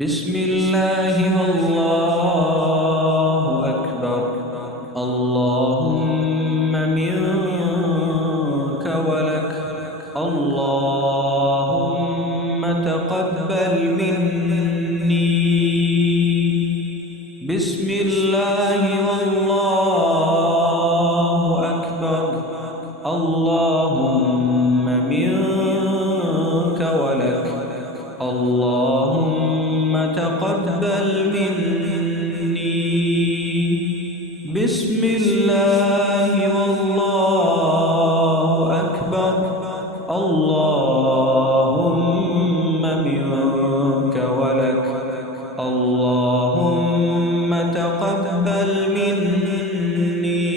بسم الله والله أكبر. اللهم منك ولك. اللهم تقبل مني. بسم الله والله أكبر. اللهم منك ولك. اللهم تقبل مني. بسم الله والله أكبر. اللهم منك ولك. اللهم تقبل مني.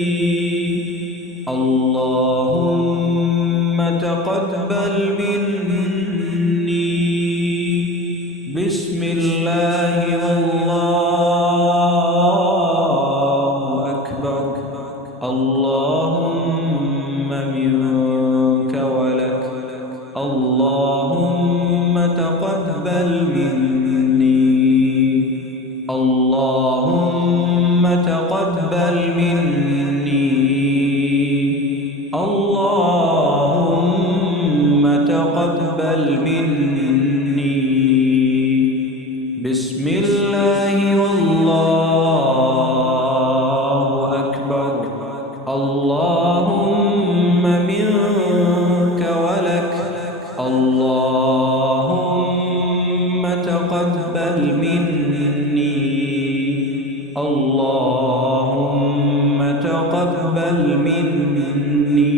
اللهم تقبل مني. بسم الله والله أكبر. اللهم منك ولك. اللهم تقبل مني. اللهم تقبل مني. اللهم تقبل مني. بسم الله والله أكبر. اللهم منك ولك. اللهم تقبل مني. اللهم تقبل مني.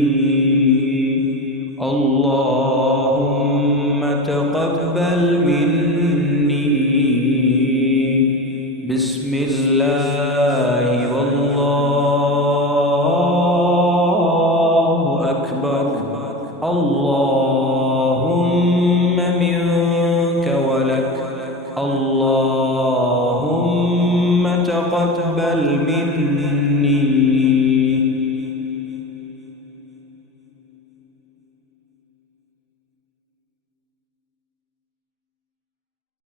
اللهم تقبل مني. بسم الله والله أكبر. اللهم منك ولك.